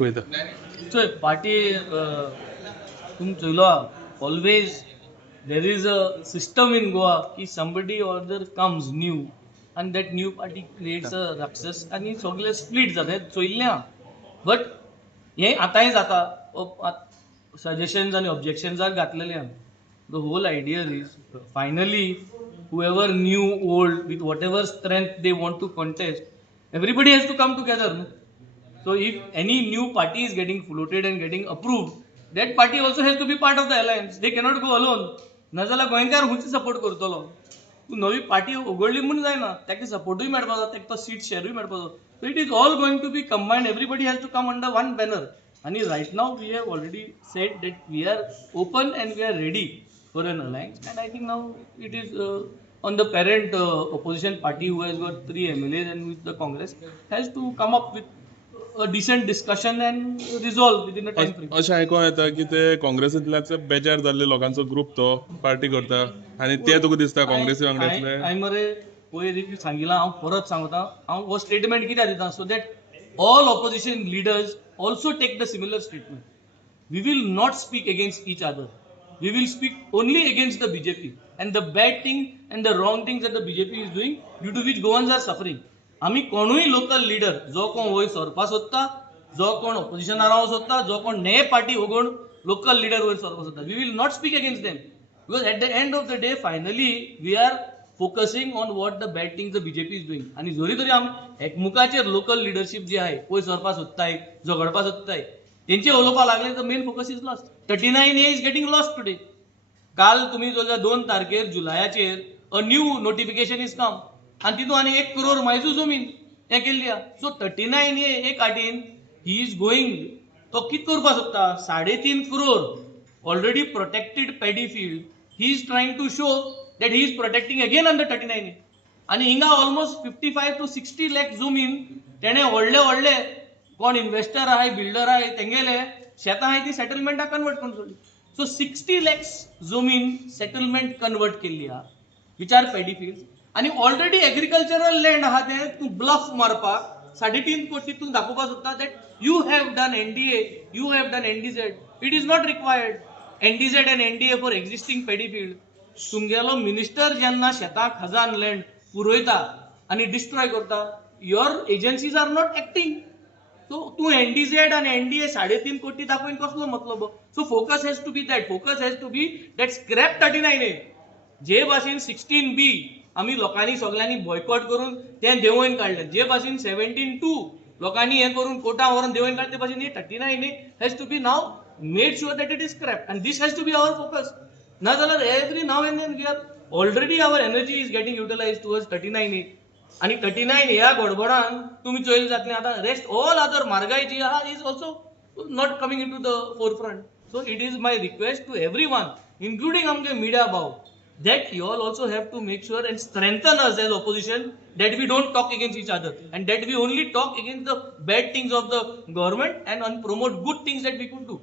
वयता. So party तुम चलो always there is a system in Goa ki somebody or other comes new and that new party creates a ruckus आणि सगळे split जातात चोयल्ल्या but हे आतांय जाता suggestions आणि objections घातलेले the whole idea is finally whoever new old with whatever strength they want to contest everybody has to come together no? So if any new party is getting floated and getting approved, that party also has to be part of the alliance. They cannot go alone. नाजाल्यार गोंयकार हुंच support करतलो. तूं नवी party उगडली म्हूण जायना. ताका सपोर्टूय मेळपाक जाय, ताका तो सीट शेअरूय मेळपाक जाय. So it is all going to be combined. Everybody has to come under one banner. And right now we have already said that we are open and we are ready for an alliance. And I think now it is on the parent opposition party who has got 3 MLAs and with the Congress has to come up with a decent discussion and resolve within a time frame. अशें आयकोंक येता की ते काँग्रेसींतल्याच बेजार जाल्ले लोकांचो group तो party करता आनी ते तुका दिसता काँग्रेसी वांगड्यातले. हांवें मरे पयर सांगिलां हांव परत सांगता हांव हो स्टेटमेंट कित्याक दिता so that all opposition leaders also take the similar statement. We will not speak against each other. We will speak only against the BJP and the bad thing and the wrong things that the BJP is doing due to which Goans are suffering. आम्ही कोणूय local leader जो कोण वयर सरपा सोदता जो कोण ऑपोजिशनार रावंक सोदता जो कोण नये पार्टी वगोवन लोकल लिडर वयर सरपा सोदता we will not speak against them because at the end of the day finally we are focusing on what the bad things the BJP is doing आणि जरी तरी आमी एकमुखाचेर लोकल लिडरशीप जी आहे वयर सरपा सोदताय झगडपा सोदताय तेंचे उलोवपाक लागले तर main focus is lost 39A is getting lost today. काल तुम्ही जो 2 तारखेर जुलायाचेर a new notification is come आणि तितून आनी 1 करोड मायजू जमीन हें केल्ली आहा. सो 39A एक आटीन ही इज गोईंग तो कित करपा सोदता 3.5 crore already protected paddy field he is trying to show that he is protecting again under 39A आणि हिंगा ऑलमोस्ट 55 to 60 लाख जमीन तेणे व्हडले कोण इन्व्हेस्टर आहे बिल्डर आहे तेंगेले शेतां आहाय ती सेटलमेंटाक कन्वर्ट करून सोडली. सो 60 लाख जमीन सेटलमेंट कन्वर्ट केल्ली आहा विच आर पॅडी फील्ड आणि ऑलरेडी एग्रीकल्चरल लँड आहा ते तूं ब्लफ मारपाक 3.5 कोटी तूं दाखोवपाक सोदता that you have done NDA you have done NDZ. It is not required. NDZ and NDA for existing paddy field. तुमगेलो मिनिस्टर जेन्ना शेताक खजान लँड पुरयता आणि डिस्ट्रॉय करता your agencies are not acting. So तूं NDZ आणि NDA 3.5 कोटी दाखोवन कसलो मतलब. So focus has to be that scrap 39A. जे भाशेन 16B आम्ही लोकांनी सगळ्यांनी बॉयकॉट करून तें देंवयन काडलें. जे भाशेन 17(2) लोकांनी हें करून कोर्टां व्हरून देंवयन काडलें ते भाशेन 39A has to be now made sure that it is scrapped and this has to be our focus. नाजाल्यार every now and then we are already our energy is getting utilised towards 39A आणि 39 ह्या गडबडान तुम्ही चोयल जातले आता rest all other म्हारगाय जी आहा is also not coming in to the forefront. So it is my request to everyone including आमगे media भाव that you all also have to make sure and strengthen us as opposition that we don't talk against each other and that we only talk against the bad things of the government and promote good things that we could do.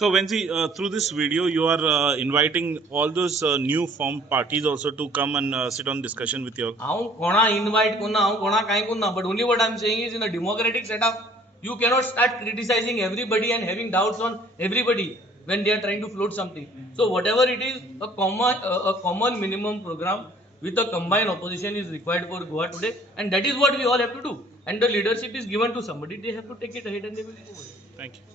So Venzi, through this video you are inviting all those new formed parties also to come and sit on discussion with you. हांव कोणा invite करना हांव कोणा कांय करना but only what I am saying is in a democratic setup you cannot start criticizing everybody and having doubts on everybody when they are trying to float something. So whatever it is, a common minimum program with a combined opposition is required for Goa today, and that is what we all have to do. And the leadership is given to somebody; they have to take it ahead and they will do it. Thank you.